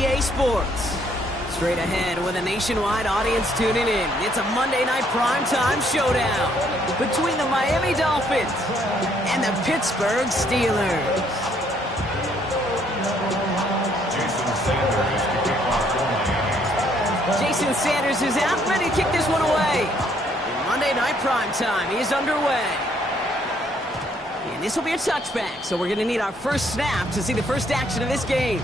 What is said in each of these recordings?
EA Sports. Straight ahead with a nationwide audience tuning in. It's a Monday night primetime showdown between the Miami Dolphins and the Pittsburgh Steelers. Jason Sanders is out, ready to kick this one away. Monday night primetime is underway. And this will be a touchback, so we're going to need our first snap to see the first action of this game.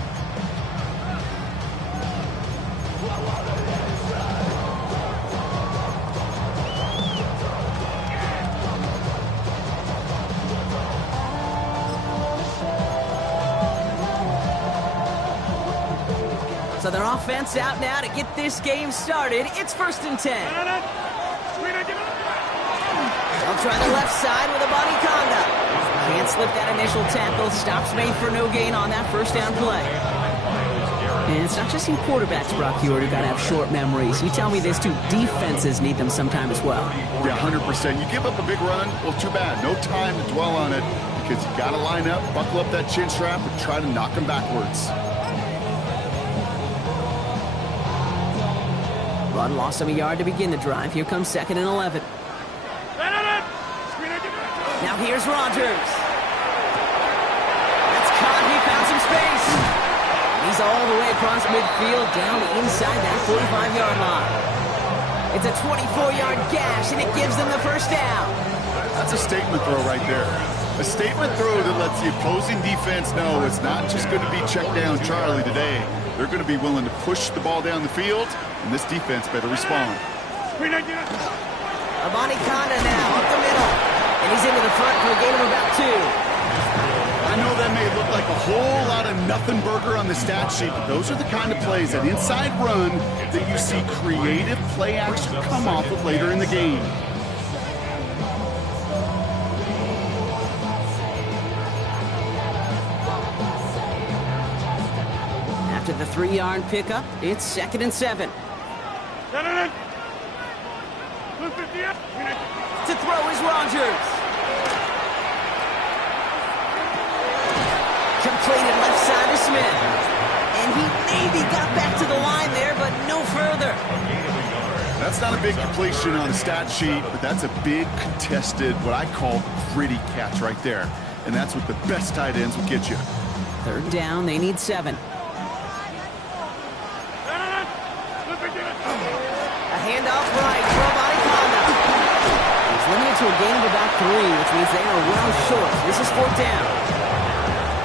So their offense out now to get this game started. It's 1st and 10. They'll try the left side with a body conduct. Can't slip that initial tackle. Stops made for no gain on that first down play. And it's not just in quarterbacks, Brock, you already got to have short memories. You tell me this too, defenses need them sometime as well. Yeah, 100%. You give up a big run, well, too bad. No time to dwell on it because you got to line up, buckle up that chin strap, and try to knock them backwards. Run lost him a yard to begin the drive. Here comes 2nd and 11. Now here's Rodgers. That's caught. He found some space. He's all the way across midfield down inside that 45-yard line. It's a 24-yard gash, and it gives them the first down. That's a statement throw right there. A statement throw that lets the opposing defense know it's not just going to be check down Charlie today. They're going to be willing to push the ball down the field, and this defense better respond. Abani Kanda now up the middle, and he's into the front for a gain of about 2. I know that may look like a whole lot of nothing burger on the stat sheet, but those are the kind of plays, that inside run, that you see creative play action come off of later in the game. After the 3-yard pickup, it's 2nd and 7. To throw is Rodgers. Completed left side to Smith. And he maybe got back to the line there, but no further. That's not a big completion on a stat sheet, but that's a big contested, what I call gritty catch right there. And that's what the best tight ends will get you. 3rd down, they need 7. A handoff right for Abani Kanda. He's limited to a gain of about 3, which means they are well short. This is 4th down.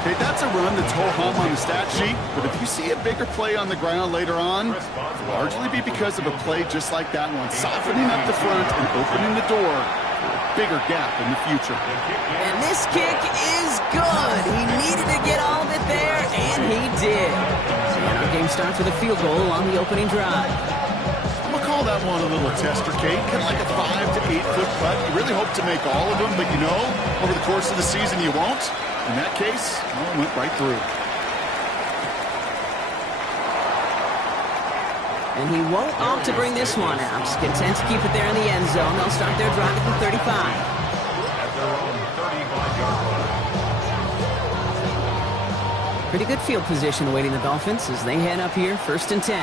Okay, that's a run that's ho-hum on the stat sheet, but if you see a bigger play on the ground later on, it'll largely be because of a play just like that one, softening up the front and opening the door for a bigger gap in the future. And this kick is good. He needed to get all of it there, and he did. And our game starts with a field goal on the opening drive. I'm going to call that one a little tester, Kate. Kind of like a 5 to 8 foot putt. You really hope to make all of them, but you know, over the course of the season you won't. In that case, it went right through. And he won't opt to bring this one out. Just content to keep it there in the end zone. They'll start their drive at the 35. Pretty good field position awaiting the Dolphins as they head up here, 1st and 10.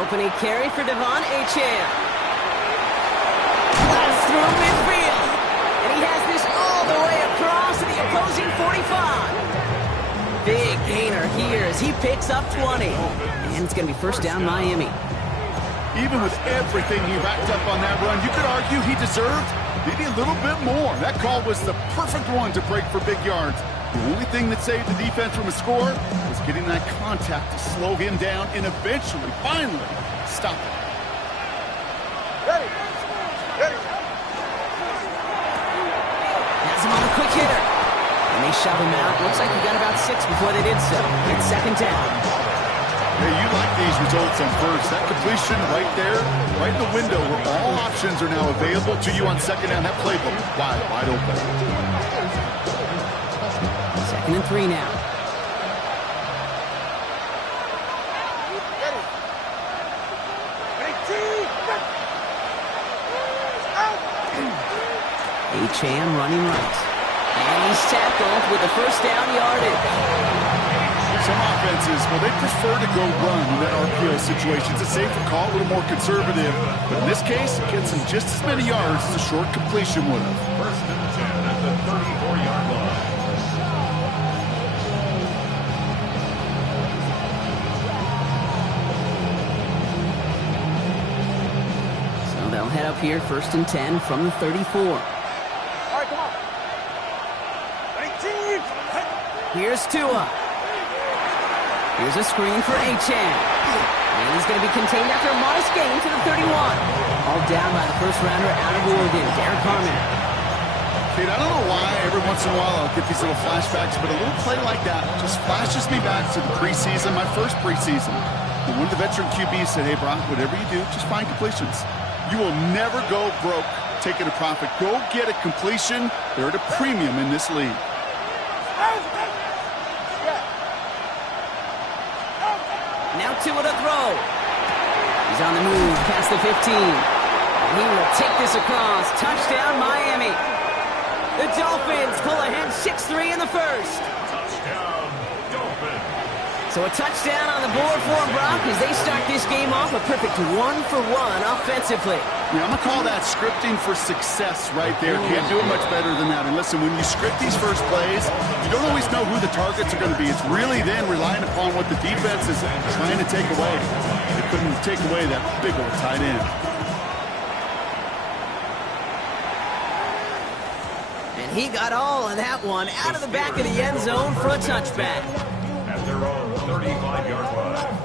Opening carry for Devon Achane. Through midfield, and he has this all the way across to the opposing 45. Big gainer here as he picks up 20, and it's going to be 1st down Miami. Even with everything he racked up on that run, you could argue he deserved maybe a little bit more. That call was the perfect one to break for big yards. The only thing that saved the defense from a score was getting that contact to slow him down and eventually, finally, stop it. Has him on a quick hitter. And they shove him out. Looks like he got about 6 before they did so. It's 2nd down. Hey, you like these results on first. That completion right there, right in the window where all options are now available to you on 2nd down. That playbook wide open. 2nd and 3 now. Achane running right. He's tackled with the first down yardage. Some offenses, well, they prefer to go run in that RPO situation. It's a safer call, a little more conservative. But in this case, it gets him just as many yards as a short completion would have. First and 10 at the 34-yard line. So they'll head up here, first and 10 from the 34. All right, come on. 19. Here's Tua. Here's a screen for Achane. And he's going to be contained after a modest gain to the 31. All down by the first rounder out of Oregon, Derek Harmon. Kate, I don't know why every once in a while I'll get these little flashbacks, but a little play like that just flashes me back to the preseason, my first preseason. And one of the veteran QBs said, hey, Brock, whatever you do, just find completions. You will never go broke taking a profit. Go get a completion. They're at a premium in this league. Now Tua to throw. He's on the move past the 15. And he will take this across. Touchdown, Miami. The Dolphins pull ahead 6-3 in the first. Touchdown, Dolphins. So a touchdown on the board for Brock as they start this game off a perfect 1-for-1 offensively. Yeah, I'm going to call that scripting for success right there. Can't do it much better than that. And listen, when you script these first plays, you don't always know who the targets are going to be. It's really then relying upon what the defense is trying to take away. They couldn't take away that big old tight end. And he got all of that one out of the back of the end zone for a touchback. At their own 35-yard line.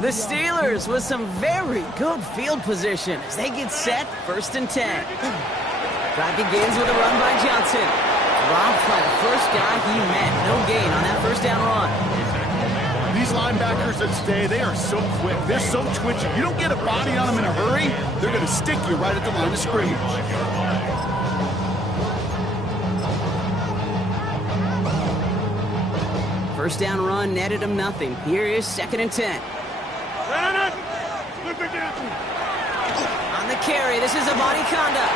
The Steelers with some very good field position as they get set, first and 10. Drive begins with a run by Johnson. Robbed by the first guy he met. No gain on that first down run. These linebackers that stay, they are so quick. They're so twitchy. You don't get a body on them in a hurry, they're going to stick you right at the line of scrimmage. First down run netted him nothing. Here is second and 10. On the carry, this is a body conduct.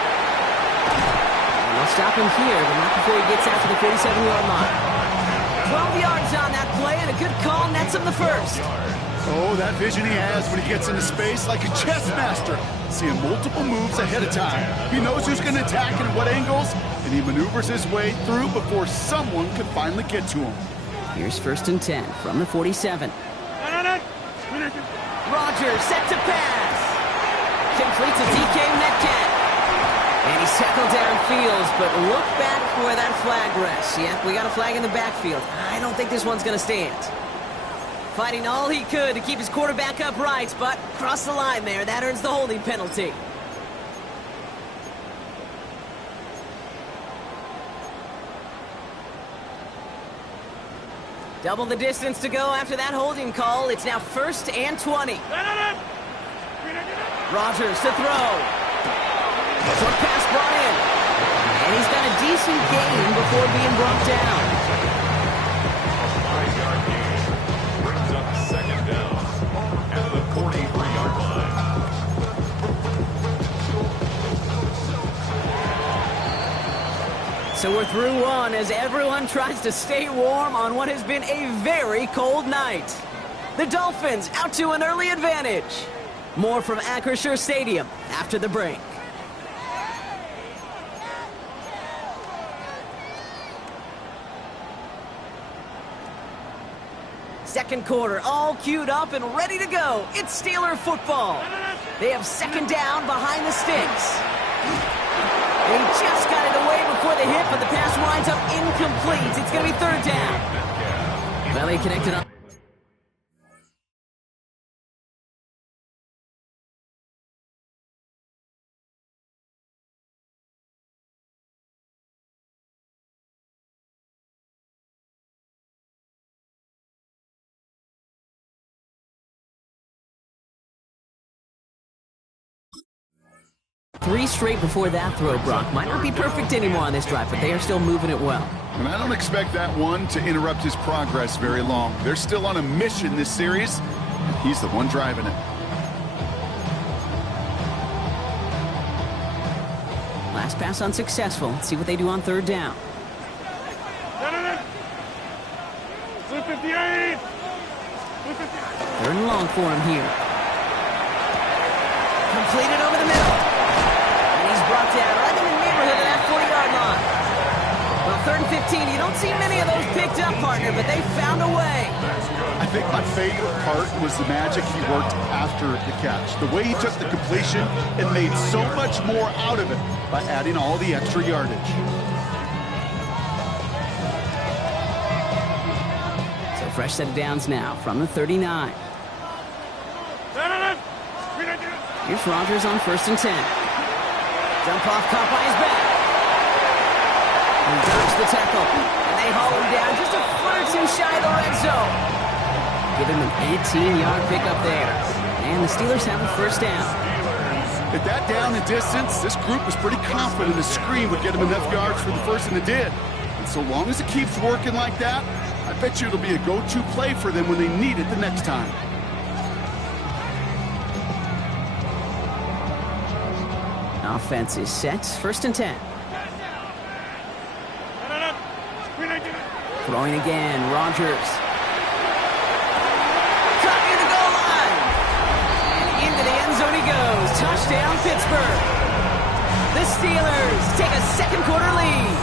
And they'll stop him here, but not before he gets out to the 47-yard line. 12 yards on that play, and a good call nets him the first. Oh, that vision he has when he gets into space like a chess master. Seeing multiple moves ahead of time. He knows who's going to attack and at what angles, and he maneuvers his way through before someone can finally get to him. Here's first and 10 from the 47. Rodgers set to pass. Completes a DK Metcalf. And he's tackled downfield, but look back where that flag rests. Yeah, we got a flag in the backfield. I don't think this one's going to stand. Fighting all he could to keep his quarterback upright, but crossed the line there. That earns the holding penalty. Double the distance to go after that holding call. It's now first and 20. Rodgers to throw. Short pass brought in. And he's got a decent gain before being brought down. A 5-yard gain brings up second down at the 43-yard line. So we're through one as everyone tries to stay warm on what has been a very cold night. The Dolphins out to an early advantage. More from Acrisure Stadium after the break. Second quarter, all queued up and ready to go. It's Steeler football. They have second down behind the sticks. He just got it away before the hit, but the pass winds up incomplete. It's going to be third down. Well, he connected on. 3 straight before that throw, Brock. Might not be perfect anymore on this drive, but they are still moving it well. And I don't expect that one to interrupt his progress very long. They're still on a mission this series, and he's the one driving it. Last pass unsuccessful. Let's see what they do on 3rd down. 58. 3rd and long for him here. Completed over the middle. And he's brought down right in the neighborhood of that 40-yard line. Well, 3rd and 15, you don't see many of those picked up, partner, but they found a way. I think my favorite part was the magic he worked after the catch. The way he took the completion and made so much more out of it by adding all the extra yardage. So fresh set of downs now from the 39. Here's Rodgers on 1st and 10. Jump off, caught by his back. He dodged the tackle, and they haul him down just a foot or two shy of the red zone. Give him an 18-yard pickup there. And the Steelers have a 1st down. At that down and distance, this group was pretty confident a screen would get him enough yards for the first, and it did. And so long as it keeps working like that, I bet you it'll be a go-to play for them when they need it the next time. Offense is set. 1st and 10. Throwing again. Rodgers. Caught near the goal line. And into the end zone he goes. Touchdown, Pittsburgh. The Steelers take a 2nd quarter lead.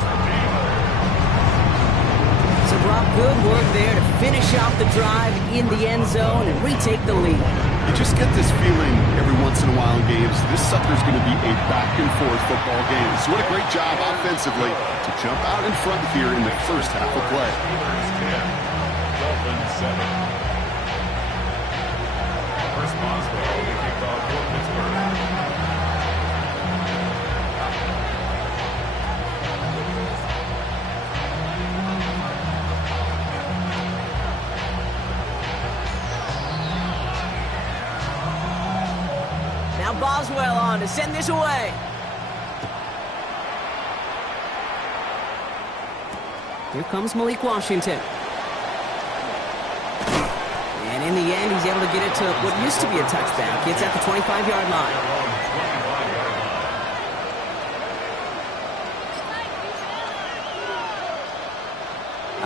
So, Brock, good work there to finish off the drive in the end zone and retake the lead. You just get this feeling every once in a while in games, this sucker's going to be a back-and-forth football game. So what a great job offensively to jump out in front here in the first half of play. Dolphins 7. First Boswell will be kicked off for Pittsburgh. Boswell on to send this away. Here comes Malik Washington. And in the end, he's able to get it to what used to be a touchback. It's at the 25-yard line.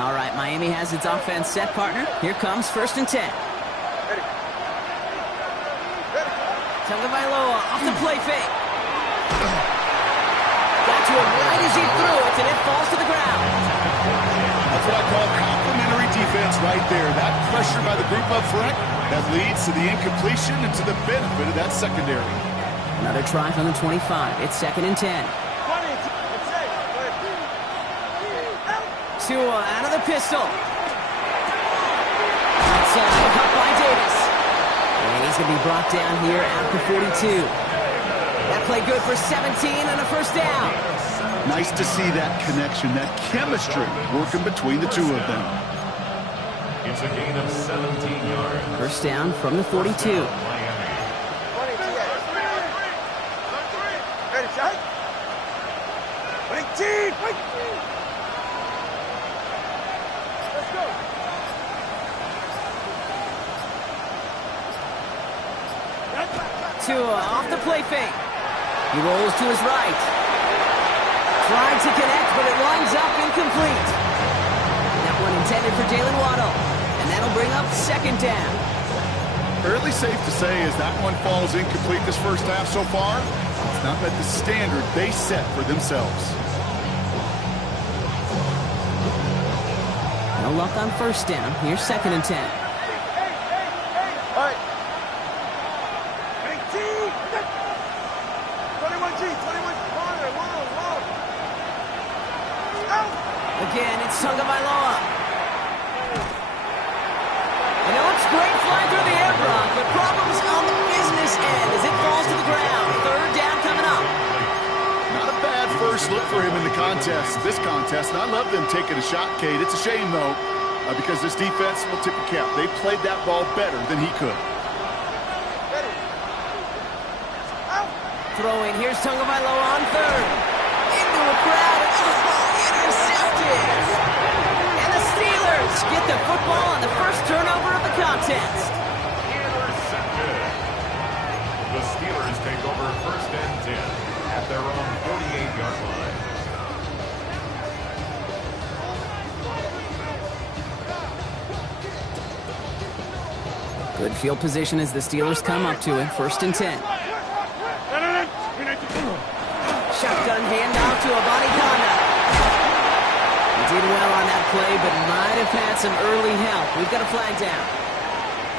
All right, Miami has its offense set, partner. Here comes 1st and 10. Tagovailoa off the play fake. Got to him right as he threw it, and it falls to the ground. That's what I call complimentary defense right there. That pressure by the group up front, that leads to the incompletion and to the benefit of that secondary. Another try from the 25. It's 2nd and 10. Tua out of the pistol. Outside, caught by Davis. And he's going to be brought down here at the 42. That play good for 17 and a 1st down. Nice to see that connection, that chemistry working between the two of them. It's a gain of 17 yards. 1st down from the 42. Ready, shot. 18. Wait. Let's go. Tua off the play fake. He rolls to his right. Tried to connect, but it winds up incomplete. That one intended for Jalen Waddle. And that'll bring up 2nd down. Fairly safe to say as that one falls incomplete this first half so far, it's not met the standard they set for themselves. No luck on 1st down. Here's 2nd and 10. All right. 21G, 21 corner, long. Out. Again, it's Tagovailoa. You know, it's great flying through the air, Brock, but problems on the business end as it falls to the ground. 3rd down coming up. Not a bad first look for him in the contest, this contest. And I love them taking a shot, Kate. It's a shame, though, because this defense will tip a cap. They played that ball better than he could. Throw in. Here's Tagovailoa on third. Into a crowd. Intercepted. And the Steelers get the football on the first turnover of the contest. Intercepted. The Steelers take over first and 10 at their own 48-yard line. Good field position as the Steelers come up to it. First and 10. Shotgun handoff to Abanikanda. He did well on that play, but might have had some early help. We've got a flag down.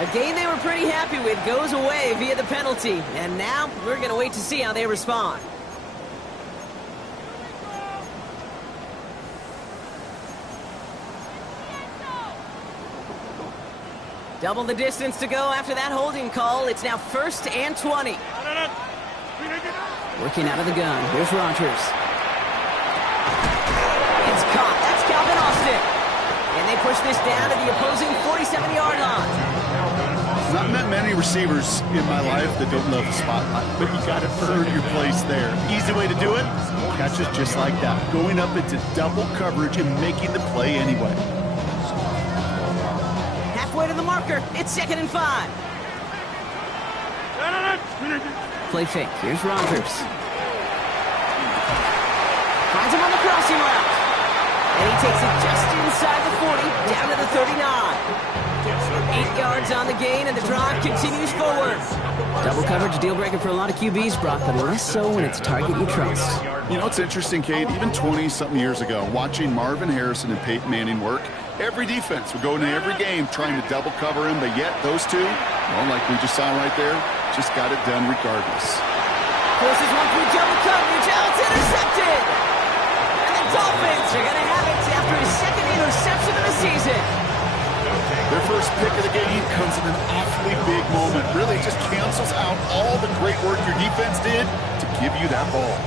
A game they were pretty happy with goes away via the penalty. And now we're going to wait to see how they respond. Double the distance to go after that holding call. It's now first and 20. Working out of the gun. Here's Rodgers. It's caught. That's Calvin Austin. And they push this down to the opposing 47-yard line. Not met many receivers in my life that don't love the spotlight, but you got to earn your place there. Easy way to do it, catches just like that. Going up into double coverage and making the play anyway. Halfway to the marker. It's 2nd and 5. Play fake. Here's Rodgers. Finds him on the crossing route. And he takes it just inside the 40, down to the 39. 8 yards on the gain, and the drive continues forward. Double coverage, deal breaker for a lot of QBs, Brock, but less so when it's a target you trust. You know, it's interesting, Kate, even 20-something years ago, watching Marvin Harrison and Peyton Manning work, every defense would go into every game trying to double cover him, but yet those two, well, like we just saw right there, just got it done regardless. Forces one through double coverage. Oh, it's intercepted! And the Dolphins are going to have it after his second interception of the season. Their first pick of the game comes in an awfully big moment. Really just cancels out all the great work your defense did to give you that ball.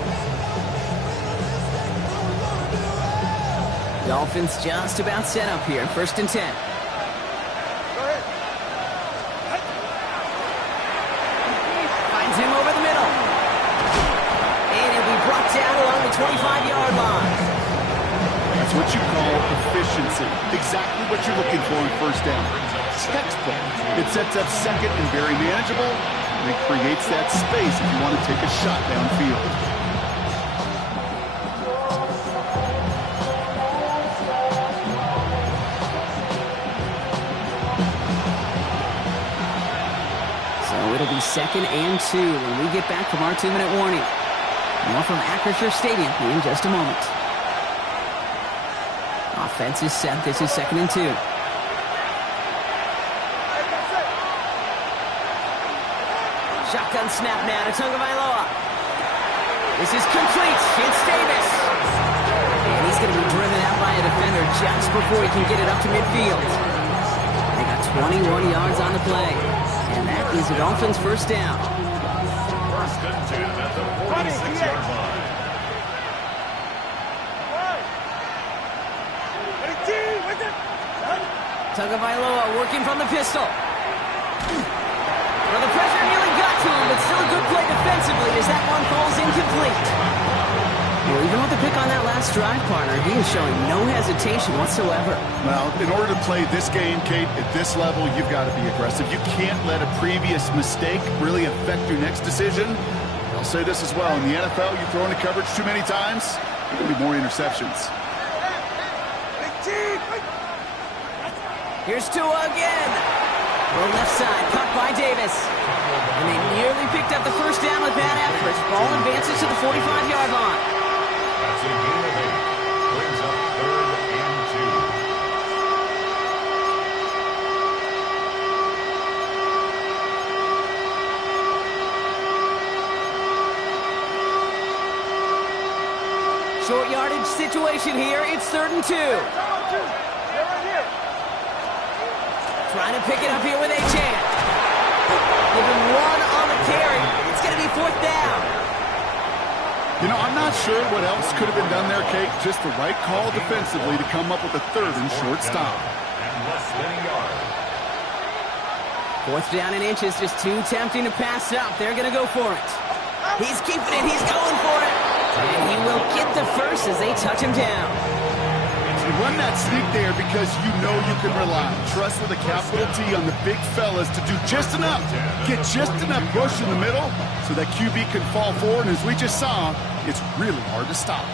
Dolphins just about set up here. First and 10. Finds him over the middle. And he'll be brought down along the 25-yard line. That's what you call efficiency. Exactly what you're looking for in first down. Textbook. It sets up second and very manageable, and it creates that space if you want to take a shot downfield. It'll be 2nd and 2 when we get back from our 2-minute warning. More from Acrisure Stadium in just a moment. Offense is set. This is 2nd and 2. Shotgun snap now to Tagovailoa. This is complete. It's Davis. And he's going to be driven out by a defender just before he can get it up to midfield. They got 21 yards on the play. And that is the Dolphins' first down. First and 10 at the 46-yard line. Tagovailoa working from the pistol. Well, the pressure nearly got to him, but still a good play defensively as that one falls incomplete. Well, even with the pick on that last drive, partner, he is showing no hesitation whatsoever. Well, in order to play this game, Kate, at this level, you've got to be aggressive. You can't let a previous mistake really affect your next decision. I'll say this as well. In the NFL, you throw into coverage too many times, there's going to be more interceptions. Here's Tua again. Well, left side, caught by Davis. And they nearly picked up the first down with bad effort. Ball advances to the 45-yard line. That's a gain of 8. Brings up 3rd and 2. Short yardage situation here. It's 3rd and 2. Trying to pick it up here with Achane. Giving one on the carry. It's going to be 4th down. You know, I'm not sure what else could have been done there, Kate. Just the right call defensively to come up with a 3rd and short stop. And less than a yard. 4th down and inches, just too tempting to pass up. They're going to go for it. He's keeping it. He's going for it. And he will get the first as they touch him down. You run that sneak there because you know you can rely. Trust with a capital T on the big fellas to do just enough. Get just enough push in the middle so that QB can fall forward. And as we just saw, it's really hard to stop.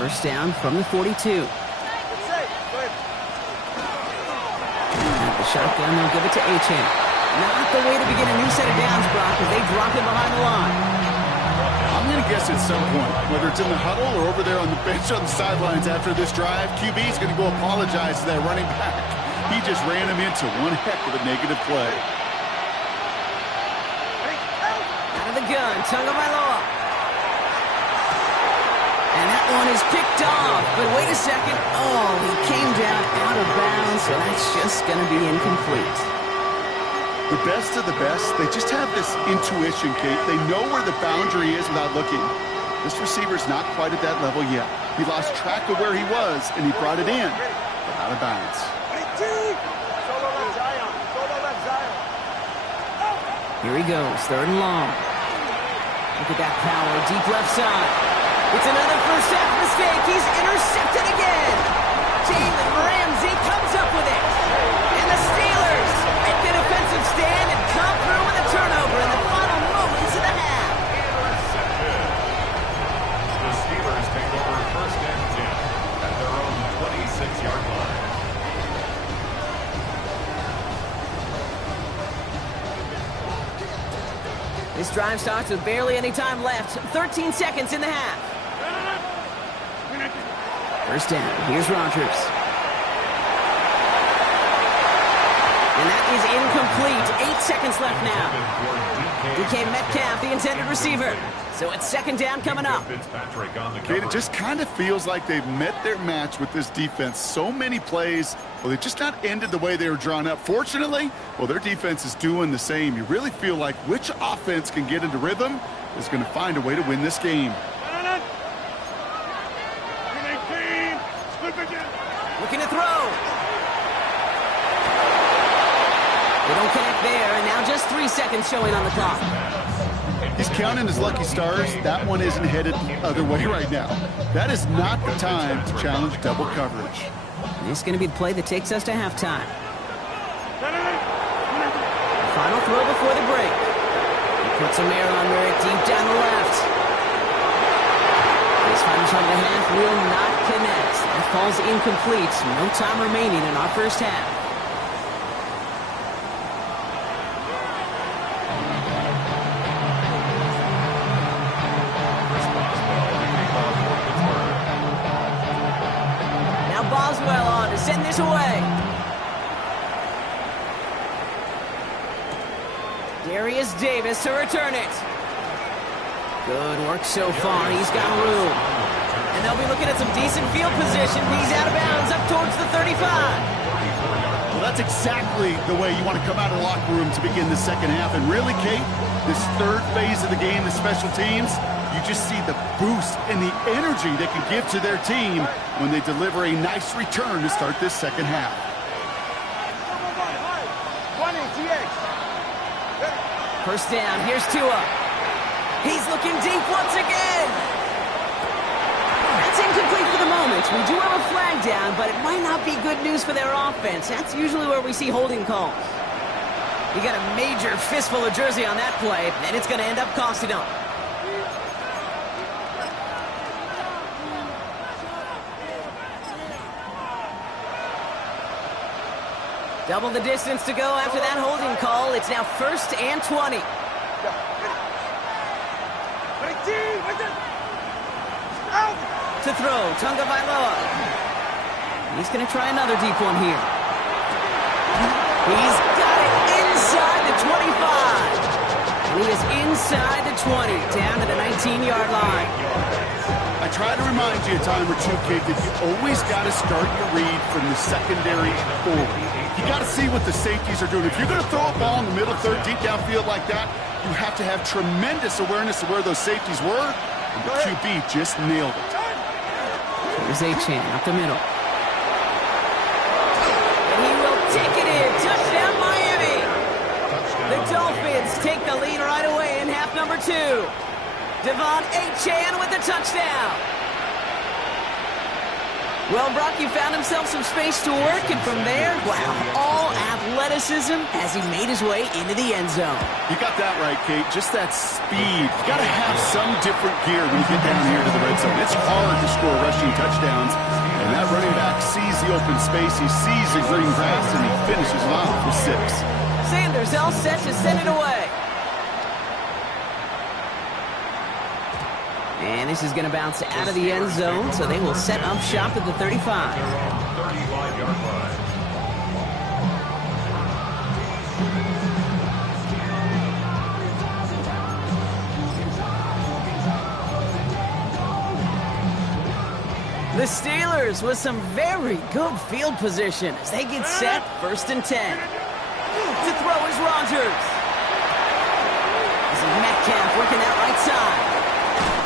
First down from the 42. At the shotgun, they'll give it to Achane. Not the way to begin a new set of downs, Brock, as they drop it behind the line. I'm going to guess at some point, whether it's in the huddle or over there on the bench on the sidelines after this drive, QB is going to go apologize to that running back. He just ran him into one heck of a negative play. Out of the gun, Tagovailoa. And that one is picked off, but wait a second. Oh, he came down out of bounds, so that's just going to be incomplete. The best of the best, they just have this intuition, Kate. They know where the boundary is without looking. This receiver's not quite at that level yet. He lost track of where he was, and he brought it in, but out of bounds. Here he goes, third and long. Look at that power, deep left side. It's another first half mistake. He's intercepted again. Jalen Ramsey comes up with it. And the Steelers make the defensive stand and come through with a turnover in the final moments of the half. The Steelers take over first and 10 at their own 26-yard line. This drive starts with barely any time left. 13 seconds in the half. First down. Here's Rodgers. And that is incomplete. 8 seconds left now. DK Metcalf, the intended receiver. So it's second down coming up. Kate, it just kind of feels like they've met their match with this defense. So many plays, well, they just not ended the way they were drawn up. Fortunately, well, their defense is doing the same. You really feel like which offense can get into rhythm is going to find a way to win this game. Looking to throw. They don't connect there, and now just 3 seconds showing on the clock. He's counting his lucky stars. That one isn't headed the other way right now. That is not the time to challenge double coverage. This is going to be the play that takes us to halftime. Final throw before the break. He puts some air on Merritt deep down the left. This final shot of the half will not connect. That falls incomplete. No time remaining in our first half. Now Boswell on to send this away. Darius Davis to return it. Good work so far. He's got room. And they'll be looking at some decent field position. He's out of bounds up towards the 35. Well, that's exactly the way you want to come out of the locker room to begin the second half. And really, Kate, this third phase of the game, the special teams, you just see the boost and the energy they can give to their team when they deliver a nice return to start this second half. First down. Here's Tua. He's looking deep once again. That's incomplete for the moment. We do have a flag down, but it might not be good news for their offense. That's usually where we see holding calls. You got a major fistful of jersey on that play, and it's going to end up costing them. Double the distance to go after that holding call. It's now first and 20. To throw, Tagovailoa. He's going to try another deep one here. He's got it inside the 25. And he is inside the 20, down to the 19-yard line. I try to remind you a time or two, Kate, that you always got to start your read from the secondary forward. You got to see what the safeties are doing. If you're going to throw a ball in the middle third, deep downfield like that, you have to have tremendous awareness of where those safeties were. And the QB just nailed it. Here's Achane up the middle. And he will take it in. Touchdown, Miami. The Dolphins take the lead right away in half number 2. Devon Achane with the touchdown. Well, Brock, he found himself some space to work, and from there, wow, all athleticism as he made his way into the end zone. You got that right, Kate. Just that speed. You got to have some different gear when you get down here to the red zone. It's hard to score rushing touchdowns, and that running back sees the open space, he sees the green grass, and he finishes it off for 6. Sanders all set to send it away. And this is going to bounce out of the end zone, so they will set up shop at the 35. They're on the 35-yard line. The Steelers with some very good field position as they get set, 1st and 10. To throw is Rodgers. This is Metcalf working that right side.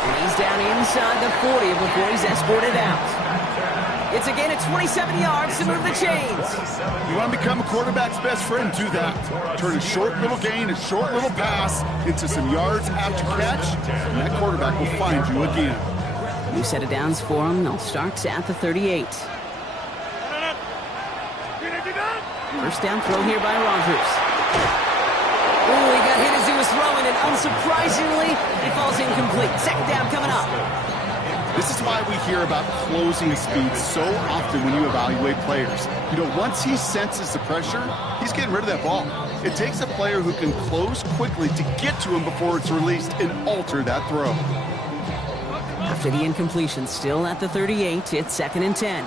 And he's down inside the 40 before he's escorted out. It's a gain of 27 yards to move the chains. You want to become a quarterback's best friend, do that. Turn a short little gain, a short little pass into some yards after catch, and that quarterback will find you again. New set of downs for him. They'll start at the 38. First down throw here by Rodgers. Ooh, he got hit as he was throwing, and unsurprisingly, he falls incomplete. 2nd down coming up. This is why we hear about closing speed so often when you evaluate players. You know, once he senses the pressure, he's getting rid of that ball. It takes a player who can close quickly to get to him before it's released and alter that throw. After the incompletion, still at the 38, it's 2nd and 10.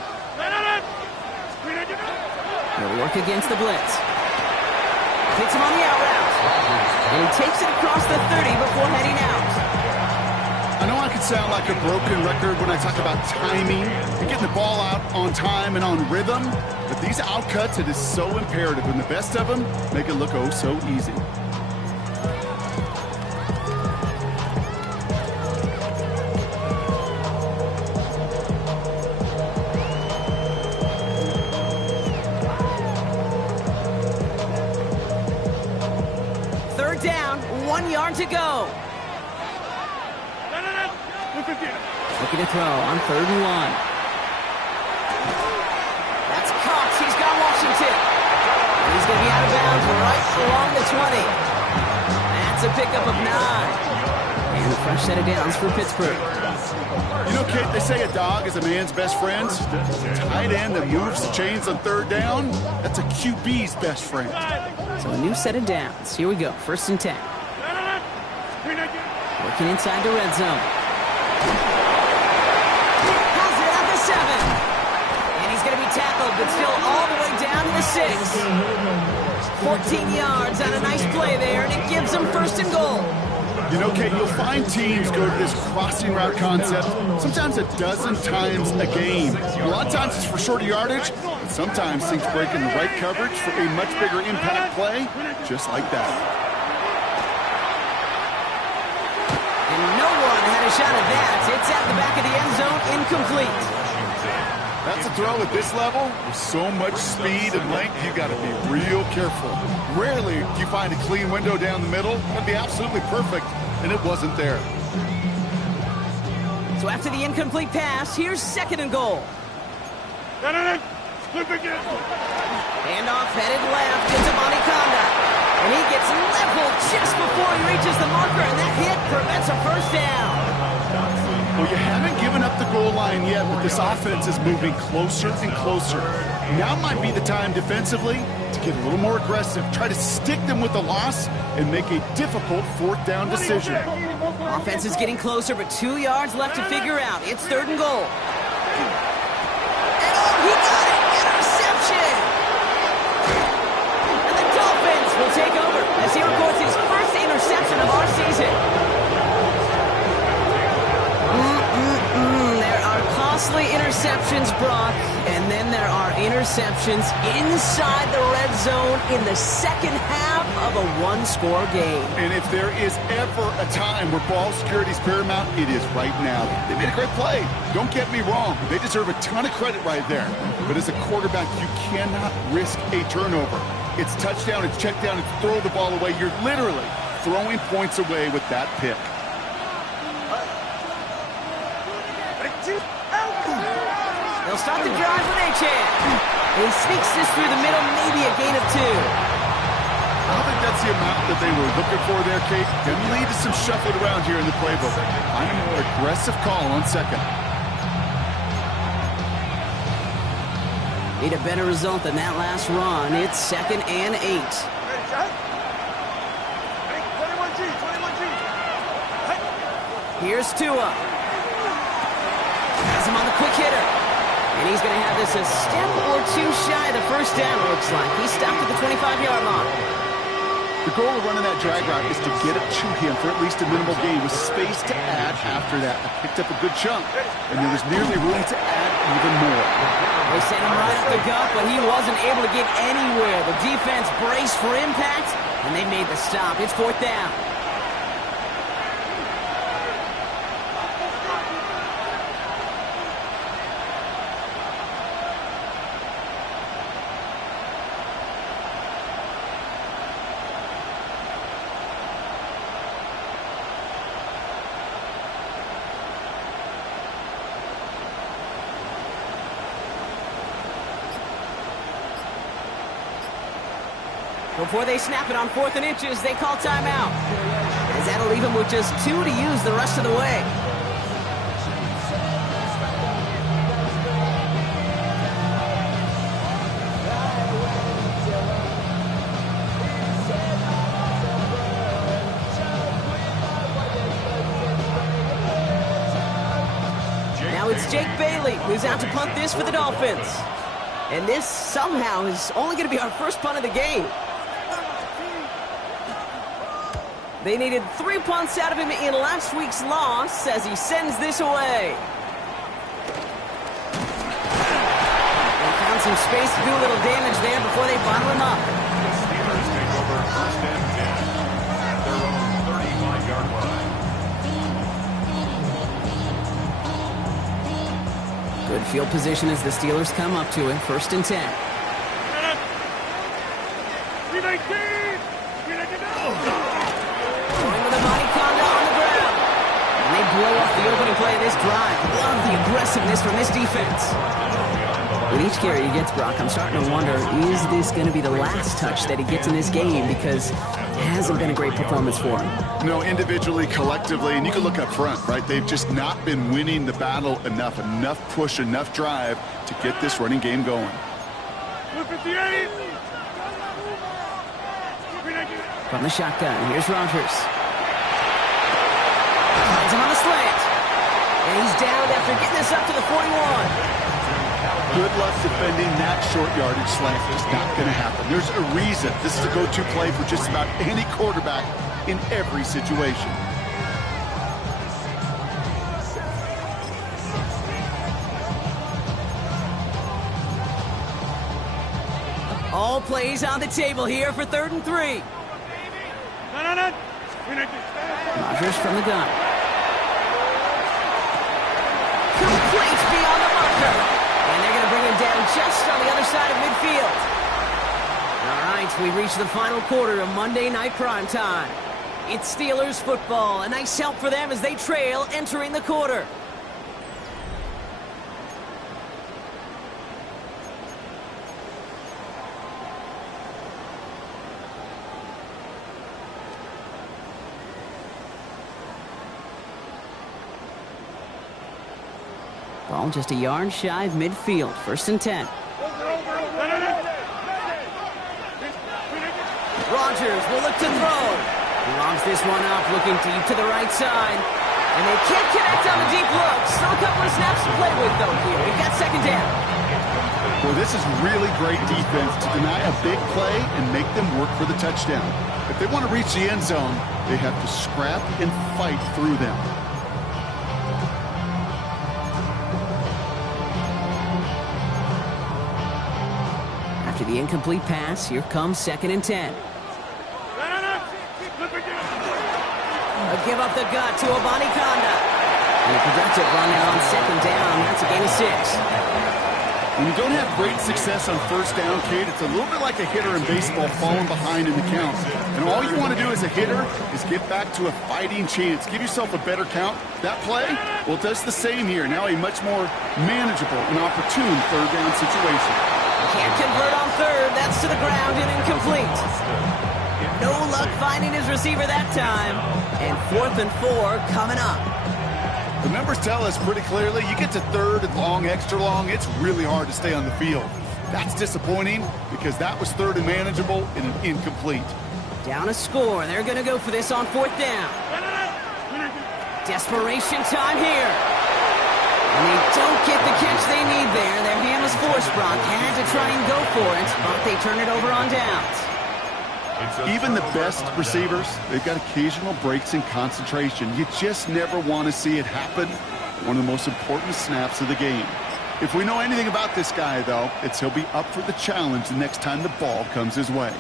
He'll work against the blitz. Hits him on the out route. And he takes it across the 30 before heading out. I know I could sound like a broken record when I talk about timing and getting the ball out on time and on rhythm, but these outcuts, it is so imperative, and the best of them make it look oh so easy. Down, 1 yard to go. Looking to throw on 3rd and 1. That's Cox. He's got Washington. And he's going to be out of bounds right along the 20. That's a pickup of 9. And a fresh set of downs for Pittsburgh. You know, Kate, they say a dog is a man's best friend. Tight end that moves the chains on 3rd down, that's a QB's best friend. So a new set of downs. Here we go. 1st and 10. Working inside the red zone. Has it at the 7. And he's going to be tackled, but still all the way down to the 6. 14 yards on a nice play there, and it gives them 1st and goal. You know, Kate, you'll find teams go to this crossing route concept sometimes a dozen times a game. A lot of times it's for shorter yardage, but sometimes things break in the right coverage for a much bigger impact play, just like that. And no one had a shot at that. It's at the back of the end zone, incomplete. That's a throw at this level. With so much speed and length, you got to be real careful. Rarely do you find a clean window down the middle. That'd be absolutely perfect, and it wasn't there. So after the incomplete pass, here's 2nd and goal. Handoff headed left into Conda. And he gets leveled just before he reaches the marker, and that hit prevents a 1st down. Well, you haven't given up the goal line yet, but this offense is moving closer and closer. Now might be the time defensively to get a little more aggressive, try to stick them with the loss, and make a difficult 4th down decision. Offense is getting closer, but 2 yards left to figure out. It's 3rd and goal. And oh, he got it! Interception! And the Dolphins will take over as he records his 1st interception of our season. There are costly interceptions, Brock, and then there are interceptions inside the red zone in the 2nd half of a 1-score game. And if there is ever a time where ball security is paramount, it is right now. They made a great play. Don't get me wrong. They deserve a ton of credit right there. But as a quarterback, you cannot risk a turnover. It's touchdown, it's check down, it's throw the ball away. You're literally throwing points away with that pick. They'll start the drive with Achane. He sneaks this through the middle, maybe a gain of 2. I don't think that's the amount that they were looking for there, Kate. Can lead to some shuffling around here in the playbook. I'm a more aggressive call on second. Need a better result than that last run. It's 2nd and 8. Ready, shot. 21G, 21G. Here's Tua. Has him on the quick hitter. And he's going to have this a step or 2 shy of the first down, looks like. He's stopped at the 25-yard line. The goal of running that drag route is to get it to him for at least a minimal gain with space to add after that. I picked up a good chunk, and there was nearly room to add even more. They sent him right up the gut, but he wasn't able to get anywhere. The defense braced for impact, and they made the stop. It's 4th down. Before they snap it on 4th and inches, they call timeout. As that'll leave him with just 2 to use the rest of the way. Now it's Jake Bailey, who's out to punt this for the Dolphins. And this somehow is only going to be our first punt of the game. They needed 3 punts out of him in last week's loss as he sends this away. They found some space to do a little damage there before they bottle him up. The Steelers take over 1st and 10 at their own 35-yard line. Good field position as the Steelers come up to it. 1st and 10. Going with a body conda on the ground. And they blow off the opening play of this drive. Love the aggressiveness from this defense. With each carry he gets, Brock, I'm starting to wonder, is this going to be the last touch that he gets in this game? Because it hasn't been a great performance for him. No, individually, collectively, and you can look up front, right? They've just not been winning the battle enough push, enough drive to get this running game going. From the shotgun, here's Rodgers. Finds him on the slant. And he's down after getting this up to the 41. Good luck defending that short yardage slant. It's not going to happen. There's a reason this is a go-to play for just about any quarterback in every situation. All plays on the table here for 3rd and 3. Rodgers from the gun. Complete beyond the marker. And they're going to bring him down just on the other side of midfield. All right, we reach the final quarter of Monday Night Primetime. It's Steelers football. A nice help for them as they trail entering the quarter. Ball just a yard shy of midfield. 1st and 10. Rodgers will look to throw. He logs this one up, looking deep to the right side. And they can't connect on the deep look. Still a couple of snaps to play with, though, here. We've got 2nd down. Well, this is really great defense to deny a big play and make them work for the touchdown. If they want to reach the end zone, they have to scrap and fight through them. After the incomplete pass, here comes 2nd and 10. A give up the gut to Abani Conda. And a productive run now on 2nd down. That's a gain of 6. When you don't have great success on first down, Kate, it's a little bit like a hitter in baseball falling behind in the count. And all you want to do as a hitter is get back to a fighting chance. Give yourself a better count. That play, well, it does the same here. Now a much more manageable and opportune third down situation. Can't convert on third. That's to the ground and incomplete. No luck finding his receiver that time. And 4th and 4 coming up. The numbers tell us pretty clearly, you get to third and long, extra long, it's really hard to stay on the field. That's disappointing because that was third and manageable and an incomplete. Down a score. They're going to go for this on 4th down. Desperation time here. And they don't get the catch they need there. Their hand was forced, Brock. Had to try and go for it, but they turn it over on downs. Even the best receivers, they've got occasional breaks in concentration. You just never want to see it happen. One of the most important snaps of the game. If we know anything about this guy, though, it's he'll be up for the challenge the next time the ball comes his way.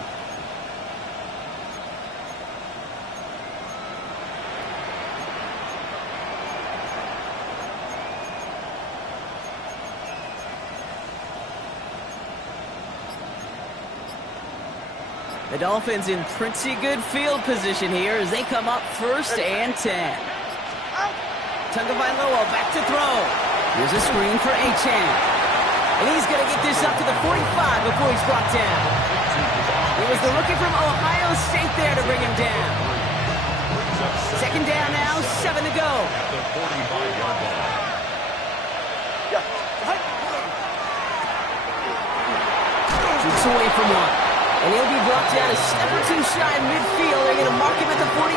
The Dolphins in pretty good field position here as they come up 1st and 10. Tagovailoa back to throw. Here's a screen for Achane. And he's going to get this up to the 45 before he's brought down. It was the rookie from Ohio State there to bring him down. 2nd down now, 7 to go. At the 45-yard line. Shoots away from one. And he'll be brought down a step or two shy of midfield. They're going to mark him at the 48.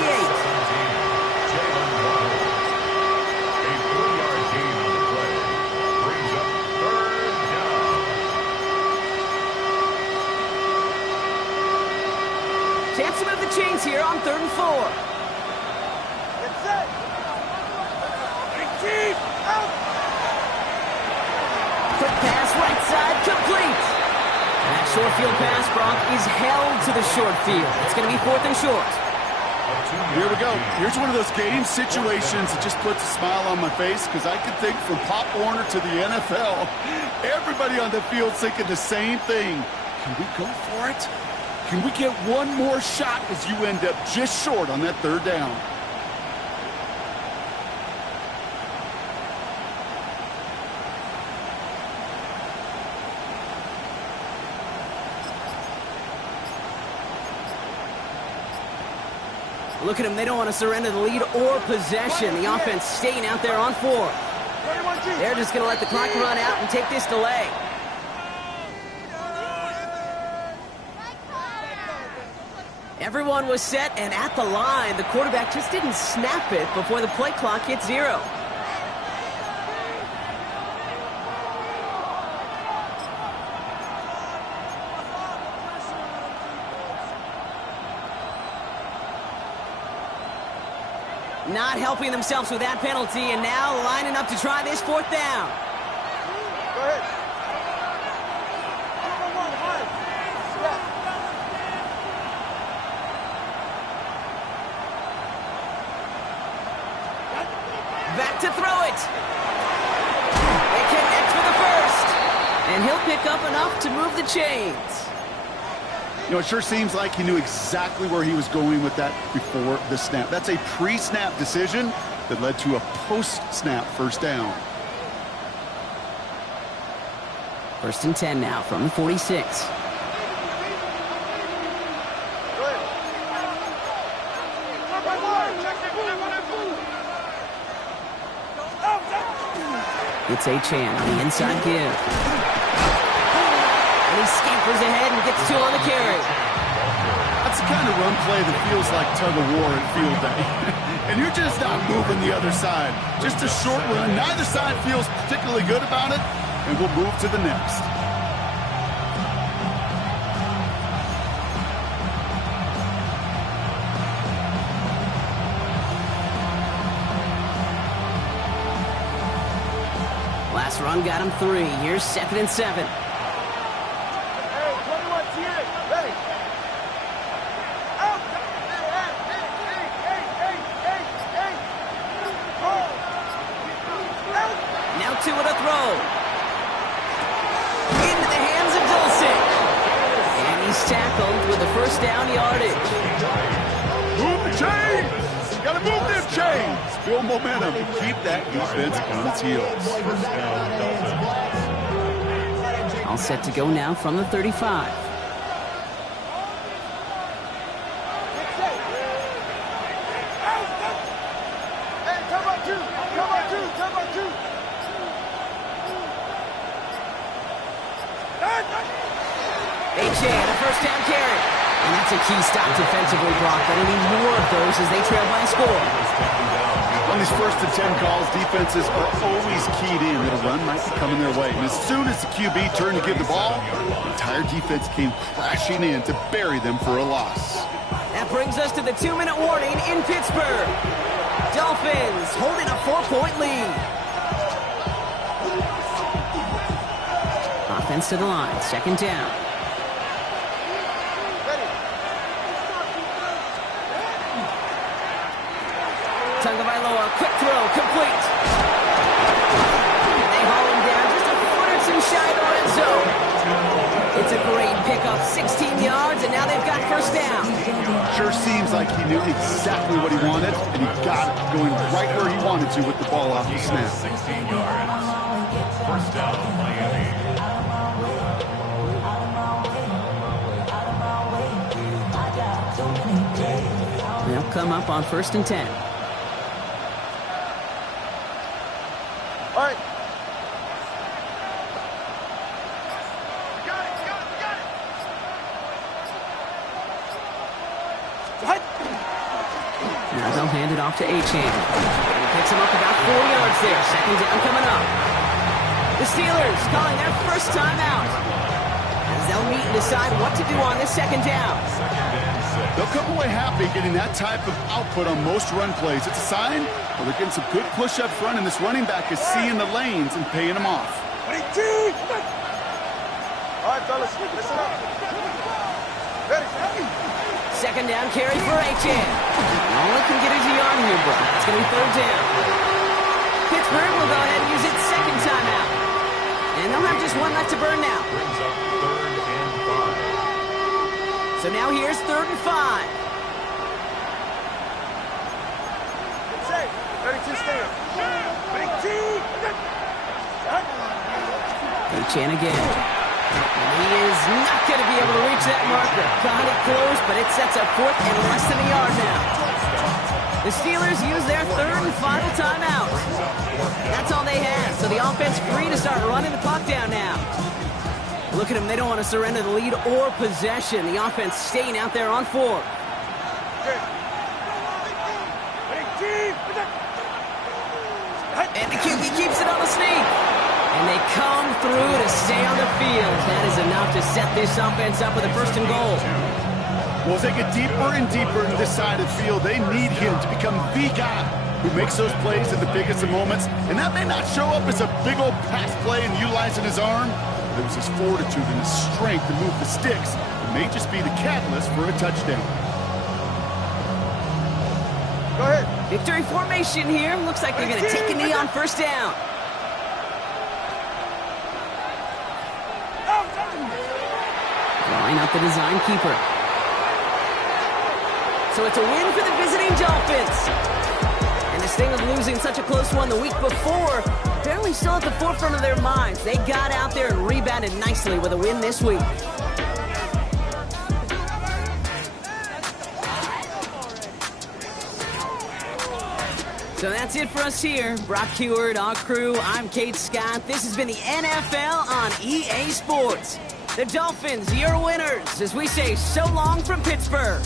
A 3-yard gain on the play. Brings up 3rd down. Chance to move the chains here on 3rd and 4. Get set. Keep out. Quick pass right side, complete. And that short field pass, Brock, is held to the short field. It's going to be 4th and short. Here we go. Here's one of those game situations that just puts a smile on my face because I can think from Pop Warner to the NFL, everybody on the field thinking the same thing. Can we go for it? Can we get one more shot as you end up just short on that 3rd down? Look at them. They don't want to surrender the lead or possession. The offense staying out there on 4. They're just going to let the clock run out and take this delay. Everyone was set and at the line. The quarterback just didn't snap it before the play clock hit 0. Not helping themselves with that penalty, and now lining up to try this 4th down. Go ahead. Back to throw it. They connect for the first. And he'll pick up enough to move the chains. You know, it sure seems like he knew exactly where he was going with that before the snap. That's a pre-snap decision that led to a post-snap 1st down. 1st and 10 now from the 46. It's Achane on the inside give. And he scampers ahead and gets 2 on the carry. That's the kind of run play that feels like tug-of-war at field day. And you're just not moving the other side. Just a short run. Neither side feels particularly good about it, and we'll move to the next. Last run got him 3. Here's 2nd and 7. he's tackled with the first down yardage. Move the chains! Gotta move them chains! Build momentum and keep that defense on its heels. All set to go now from the 35. A first down carry. And that's a key stop defensively, Brock. They need more of those as they trail by a score. On these 1st and 10 calls, defenses are always keyed in that a run might be coming their way. And as soon as the QB turned to give the ball, the entire defense came crashing in to bury them for a loss. That brings us to the 2-minute warning in Pittsburgh. Dolphins holding a 4-point lead. Offense to the line, 2nd down. Tagovailoa, quick throw, complete. They haul him down just a foot or two shy of the red zone. It's a great pickup, 16 yards, and now they've got first down. Sure seems like he knew exactly what he wanted, and he got it going right where he wanted to with the ball off the snap. 16 yards. First down, Miami. They'll come up on 1st and 10. All right. Now they'll hand it off to Achane. He picks him up about 4 yards there. 2nd down coming up. The Steelers calling their first time out, as they'll meet and decide what to do on this 2nd down. They'll come away happy getting that type of output on most run plays. It's a sign well, they're getting some good push up front, and this running back is seeing the lanes and paying them off. All right, fellas, listen up. Ready? 2nd down carry for Achane. All it can get is a yard here, bro. It's going to be 3rd down. Pittsburgh will go ahead and use its 2nd timeout. And they'll have just one left to burn now. Brings up 3rd and 5. So now here's 3rd and 5. Say, 32 stand. 32. Achane again. And he is not going to be able to reach that marker. Got it close, but it sets up 4th and less than a yard now. The Steelers use their 3rd and final timeout. That's all they have, so the offense free to start running the clock down now. Look at them, they don't want to surrender the lead or possession. The offense staying out there on 4. And the QB keeps it on the sneak. And they come through to stay on the field. That is enough to set this offense up with a 1st and goal. Well, as they get deeper and deeper into this side of the field, they need him to become the guy who makes those plays at the biggest of moments. And that may not show up as a big old pass play and utilizing his arm. It was his fortitude and his strength to move the sticks. It may just be the catalyst for a touchdown. Go ahead. Victory formation here. Looks like they're going to take a knee on 1st down. Line up the design keeper. So it's a win for the visiting Dolphins. And the sting of losing such a close one the week before, apparently still at the forefront of their minds. They got out there and rebounded nicely with a win this week. So that's it for us here. Brock Heward, our crew, I'm Kate Scott. This has been the NFL on EA Sports. The Dolphins, your winners, as we say so long from Pittsburgh.